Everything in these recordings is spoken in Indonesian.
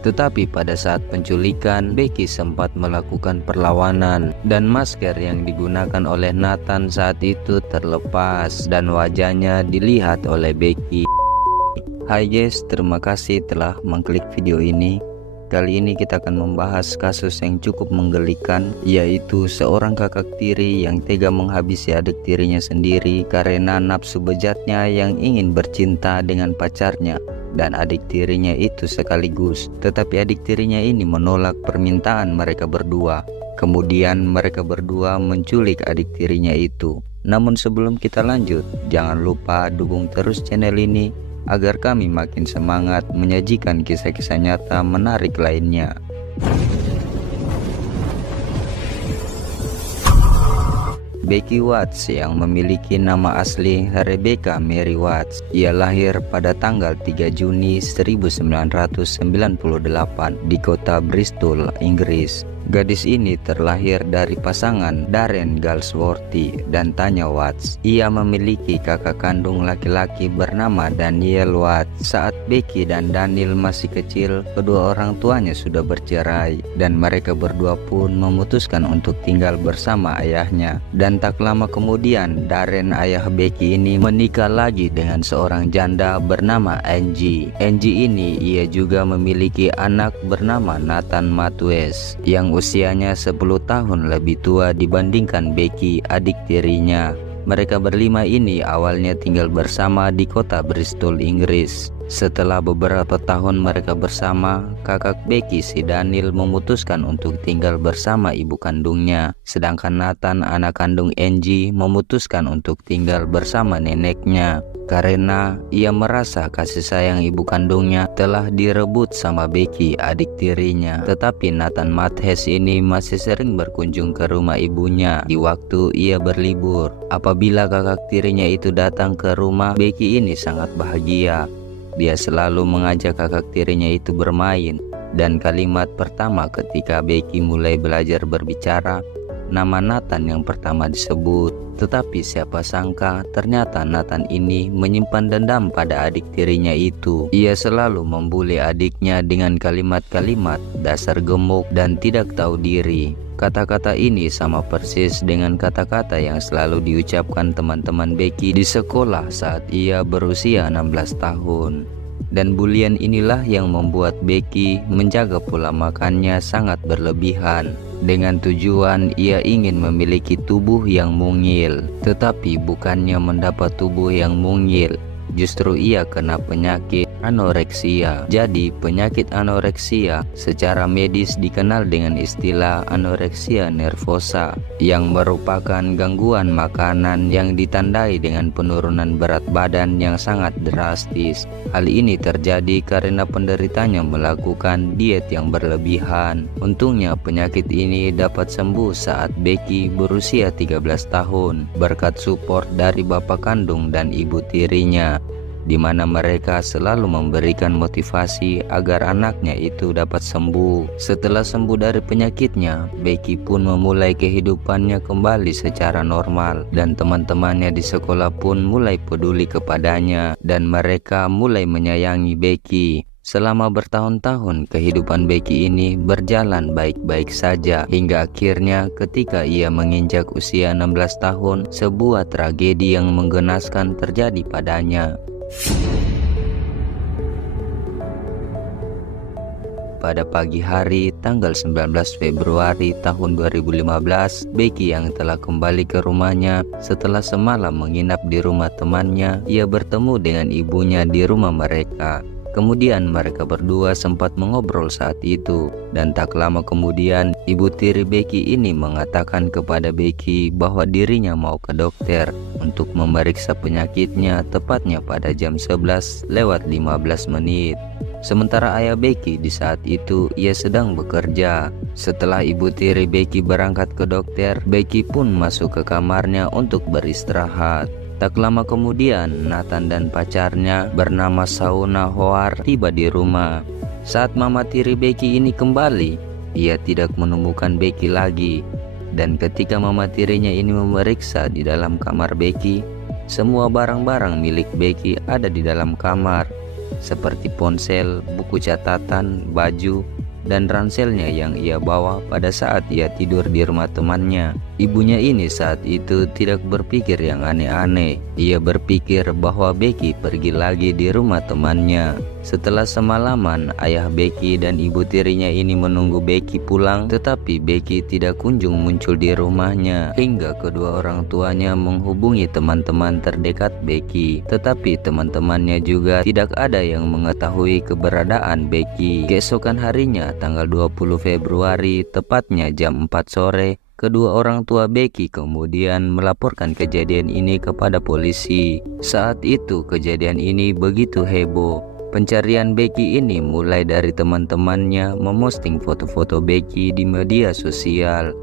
Tetapi pada saat penculikan, Becky sempat melakukan perlawanan dan masker yang digunakan oleh Nathan saat itu terlepas dan wajahnya dilihat oleh Becky. Hai guys, terima kasih telah mengklik video ini. Kali ini kita akan membahas kasus yang cukup menggelikan, yaitu seorang kakak tiri yang tega menghabisi adik tirinya sendiri karena nafsu bejatnya yang ingin bercinta dengan pacarnya dan adik tirinya itu sekaligus. Tetapi adik tirinya ini menolak permintaan mereka berdua. Kemudian mereka berdua menculik adik tirinya itu. Namun sebelum kita lanjut, jangan lupa dukung terus channel ini agar kami makin semangat menyajikan kisah-kisah nyata menarik lainnya. Becky Watts yang memiliki nama asli Rebecca Mary Watts. Ia lahir pada tanggal 3 Juni 1998 di kota Bristol, Inggris. Gadis ini terlahir dari pasangan Darren Galsworthy dan Tanya Watts. Ia memiliki kakak kandung laki-laki bernama Daniel Watts. Saat Becky dan Daniel masih kecil, kedua orang tuanya sudah bercerai dan mereka berdua pun memutuskan untuk tinggal bersama ayahnya. Dan tak lama kemudian, Darren ayah Becky ini menikah lagi dengan seorang janda bernama Angie. Angie ini ia juga memiliki anak bernama Nathan Matthews yang usianya 10 tahun lebih tua dibandingkan Becky, adik tirinya. Mereka berlima ini awalnya tinggal bersama di kota Bristol, Inggris. Setelah beberapa tahun mereka bersama, kakak Becky si Daniel memutuskan untuk tinggal bersama ibu kandungnya. Sedangkan Nathan, anak kandung Angie, memutuskan untuk tinggal bersama neneknya karena ia merasa kasih sayang ibu kandungnya telah direbut sama Becky, adik tirinya. Tetapi Nathan Matthews ini masih sering berkunjung ke rumah ibunya di waktu ia berlibur. Apabila kakak tirinya itu datang ke rumah, Becky ini sangat bahagia. Dia selalu mengajak kakak tirinya itu bermain, dan kalimat pertama ketika Becky mulai belajar berbicara, nama Nathan yang pertama disebut. Tetapi siapa sangka ternyata Nathan ini menyimpan dendam pada adik tirinya itu. Ia selalu membuli adiknya dengan kalimat-kalimat dasar gemuk dan tidak tahu diri. Kata-kata ini sama persis dengan kata-kata yang selalu diucapkan teman-teman Becky di sekolah saat ia berusia 16 tahun. Dan bulian inilah yang membuat Becky menjaga pola makannya sangat berlebihan, dengan tujuan ia ingin memiliki tubuh yang mungil. Tetapi bukannya mendapat tubuh yang mungil, justru ia kena penyakit anoreksia. Jadi penyakit anoreksia secara medis dikenal dengan istilah anoreksia nervosa, yang merupakan gangguan makanan yang ditandai dengan penurunan berat badan yang sangat drastis. Hal ini terjadi karena penderitanya melakukan diet yang berlebihan. Untungnya penyakit ini dapat sembuh saat Becky berusia 13 tahun berkat support dari bapak kandung dan ibu tirinya, di mana mereka selalu memberikan motivasi agar anaknya itu dapat sembuh. Setelah sembuh dari penyakitnya, Becky pun memulai kehidupannya kembali secara normal, dan teman-temannya di sekolah pun mulai peduli kepadanya dan mereka mulai menyayangi Becky. Selama bertahun-tahun kehidupan Becky ini berjalan baik-baik saja, hingga akhirnya ketika ia menginjak usia 16 tahun, sebuah tragedi yang menggenaskan terjadi padanya. Pada pagi hari tanggal 19 Februari tahun 2015, Becky yang telah kembali ke rumahnya setelah semalam menginap di rumah temannya, ia bertemu dengan ibunya di rumah mereka. Kemudian mereka berdua sempat mengobrol saat itu, dan tak lama kemudian ibu tiri Becky ini mengatakan kepada Becky bahwa dirinya mau ke dokter untuk memeriksa penyakitnya tepatnya pada jam 11:15. Sementara ayah Becky di saat itu ia sedang bekerja. Setelah ibu tiri Becky berangkat ke dokter, Becky pun masuk ke kamarnya untuk beristirahat. Tak lama kemudian, Nathan dan pacarnya bernama Shauna Howard tiba di rumah. Saat mama tiri Becky ini kembali, ia tidak menemukan Becky lagi. Dan ketika mama tirinya ini memeriksa di dalam kamar Becky, semua barang-barang milik Becky ada di dalam kamar. seperti ponsel, buku catatan, baju, dan ranselnya yang ia bawa pada saat ia tidur di rumah temannya. Ibunya ini saat itu tidak berpikir yang aneh-aneh. Ia berpikir bahwa Becky pergi lagi di rumah temannya. Setelah semalaman, ayah Becky dan ibu tirinya ini menunggu Becky pulang, tetapi Becky tidak kunjung muncul di rumahnya, hingga kedua orang tuanya menghubungi teman-teman terdekat Becky. Tetapi teman-temannya juga tidak ada yang mengetahui keberadaan Becky. Keesokan harinya, tanggal 20 Februari, tepatnya jam 4 sore, kedua orang tua Becky kemudian melaporkan kejadian ini kepada polisi. Saat itu kejadian ini begitu heboh. Pencarian Becky ini mulai dari teman-temannya memosting foto-foto Becky di media sosial,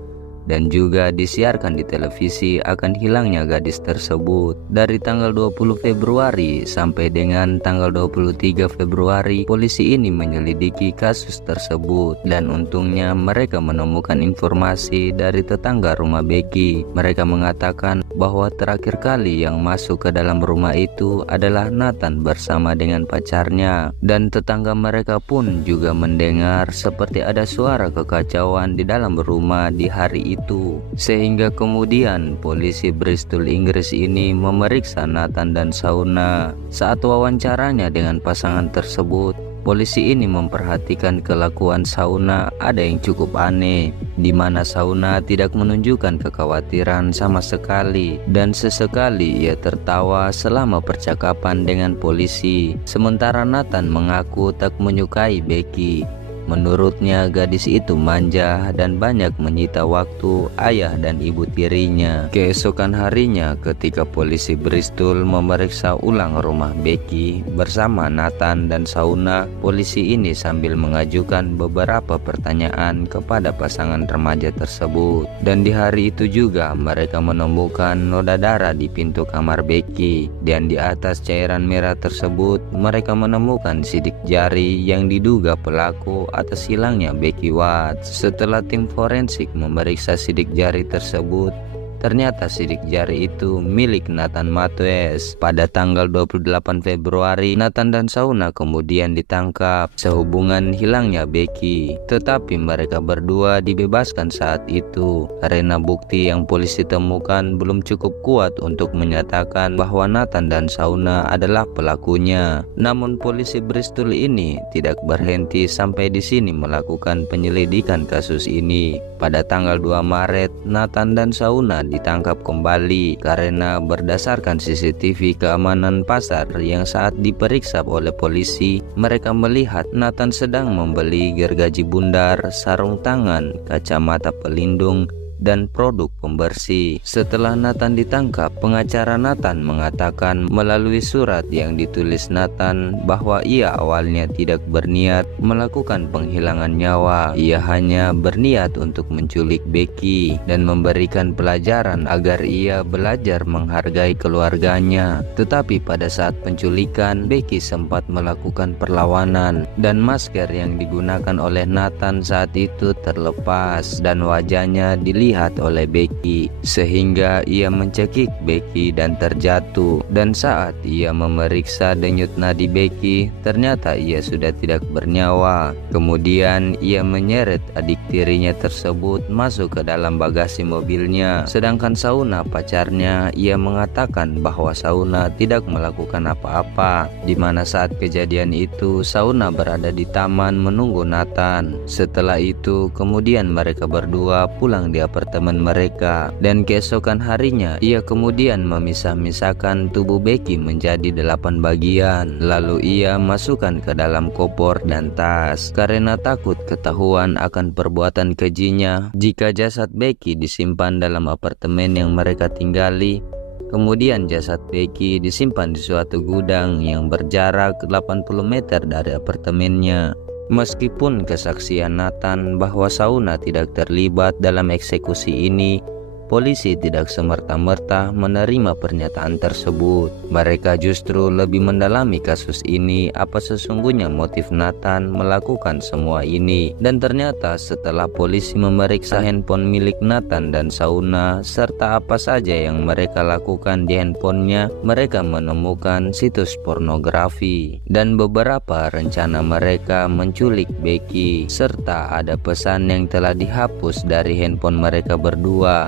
dan juga disiarkan di televisi akan hilangnya gadis tersebut. Dari tanggal 20 Februari sampai dengan tanggal 23 Februari, polisi ini menyelidiki kasus tersebut, dan untungnya mereka menemukan informasi dari tetangga rumah Becky. Mereka mengatakan bahwa terakhir kali yang masuk ke dalam rumah itu adalah Nathan bersama dengan pacarnya, dan tetangga mereka pun juga mendengar seperti ada suara kekacauan di dalam rumah di hari itu. Sehingga kemudian polisi Bristol Inggris ini memeriksa Nathan dan Shauna. Saat wawancaranya dengan pasangan tersebut, polisi ini memperhatikan kelakuan Shauna ada yang cukup aneh, di mana Shauna tidak menunjukkan kekhawatiran sama sekali, dan sesekali ia tertawa selama percakapan dengan polisi. Sementara Nathan mengaku tak menyukai Becky. Menurutnya gadis itu manja dan banyak menyita waktu ayah dan ibu tirinya. Keesokan harinya ketika polisi Bristol memeriksa ulang rumah Becky bersama Nathan dan Shauna, polisi ini sambil mengajukan beberapa pertanyaan kepada pasangan remaja tersebut. Dan di hari itu juga mereka menemukan noda darah di pintu kamar Becky, dan di atas cairan merah tersebut mereka menemukan sidik jari yang diduga pelaku atas hilangnya Becky Watts. Setelah tim forensik memeriksa sidik jari tersebut, ternyata sidik jari itu milik Nathan Matthews. Pada tanggal 28 Februari, Nathan dan Shauna kemudian ditangkap sehubungan hilangnya Becky. Tetapi mereka berdua dibebaskan saat itu karena bukti yang polisi temukan belum cukup kuat untuk menyatakan bahwa Nathan dan Shauna adalah pelakunya. Namun polisi Bristol ini tidak berhenti sampai di sini melakukan penyelidikan kasus ini. Pada tanggal 2 Maret, Nathan dan Shauna ditangkap kembali karena berdasarkan CCTV keamanan pasar yang saat diperiksa oleh polisi, mereka melihat Nathan sedang membeli gergaji bundar, sarung tangan, kacamata pelindung, dan produk pembersih. Setelah Nathan ditangkap, pengacara Nathan mengatakan melalui surat yang ditulis Nathan bahwa ia awalnya tidak berniat melakukan penghilangan nyawa. Ia hanya berniat untuk menculik Becky dan memberikan pelajaran agar ia belajar menghargai keluarganya. Tetapi pada saat penculikan, Becky sempat melakukan perlawanan, dan masker yang digunakan oleh Nathan saat itu terlepas dan wajahnya dilihat oleh Becky, sehingga ia mencekik Becky dan terjatuh. Dan saat ia memeriksa denyut nadi Becky, ternyata ia sudah tidak bernyawa. Kemudian ia menyeret adik tirinya tersebut masuk ke dalam bagasi mobilnya. Sedangkan Shauna, pacarnya, ia mengatakan bahwa Shauna tidak melakukan apa-apa, di mana saat kejadian itu Shauna berada di taman menunggu Nathan. Setelah itu kemudian mereka berdua pulang di apartemen mereka, dan keesokan harinya ia kemudian memisah-misahkan tubuh Becky menjadi 8 bagian, lalu ia masukkan ke dalam koper dan tas karena takut ketahuan akan perbuatan kejinya jika jasad Becky disimpan dalam apartemen yang mereka tinggali. Kemudian jasad Becky disimpan di suatu gudang yang berjarak 80 meter dari apartemennya. Meskipun kesaksian Nathan bahwa Shauna tidak terlibat dalam eksekusi ini polisi tidak semerta-merta menerima pernyataan tersebut. Mereka justru lebih mendalami kasus ini, apa sesungguhnya motif Nathan melakukan semua ini. Dan ternyata setelah polisi memeriksa handphone milik Nathan dan Shauna serta apa saja yang mereka lakukan di handphonenya, mereka menemukan situs pornografi dan beberapa rencana mereka menculik Becky, serta ada pesan yang telah dihapus dari handphone mereka berdua.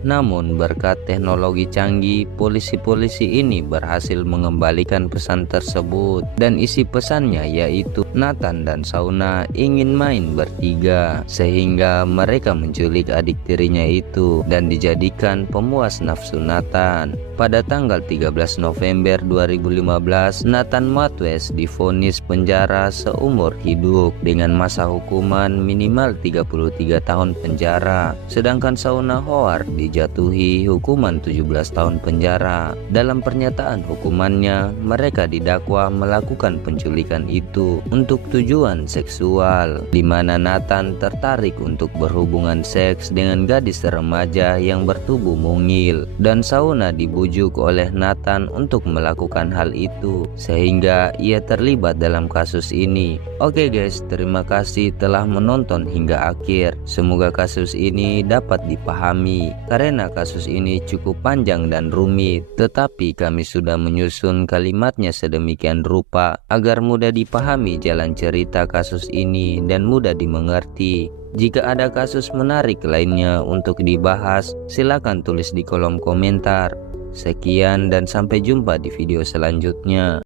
Namun berkat teknologi canggih, polisi-polisi ini berhasil mengembalikan pesan tersebut, dan isi pesannya yaitu Nathan dan Shauna ingin main bertiga, sehingga mereka menculik adik tirinya itu dan dijadikan pemuas nafsu Nathan. Pada tanggal 13 November 2015, Nathan Matthews divonis penjara seumur hidup dengan masa hukuman minimal 33 tahun penjara, sedangkan Shauna Howard dijatuhi hukuman 17 tahun penjara. Dalam pernyataan hukumannya, mereka didakwa melakukan penculikan itu untuk tujuan seksual, di mana Nathan tertarik untuk berhubungan seks dengan gadis remaja yang bertubuh mungil, dan Shauna dibujuk oleh Nathan untuk melakukan hal itu, sehingga ia terlibat dalam kasus ini. Oke guys, terima kasih telah menonton hingga akhir. Semoga kasus ini dapat dipahami, karena kasus ini cukup panjang dan rumit, tetapi kami sudah menyusun kalimatnya sedemikian rupa agar mudah dipahami jalan cerita kasus ini dan mudah dimengerti. Jika ada kasus menarik lainnya untuk dibahas, silakan tulis di kolom komentar. Sekian dan sampai jumpa di video selanjutnya.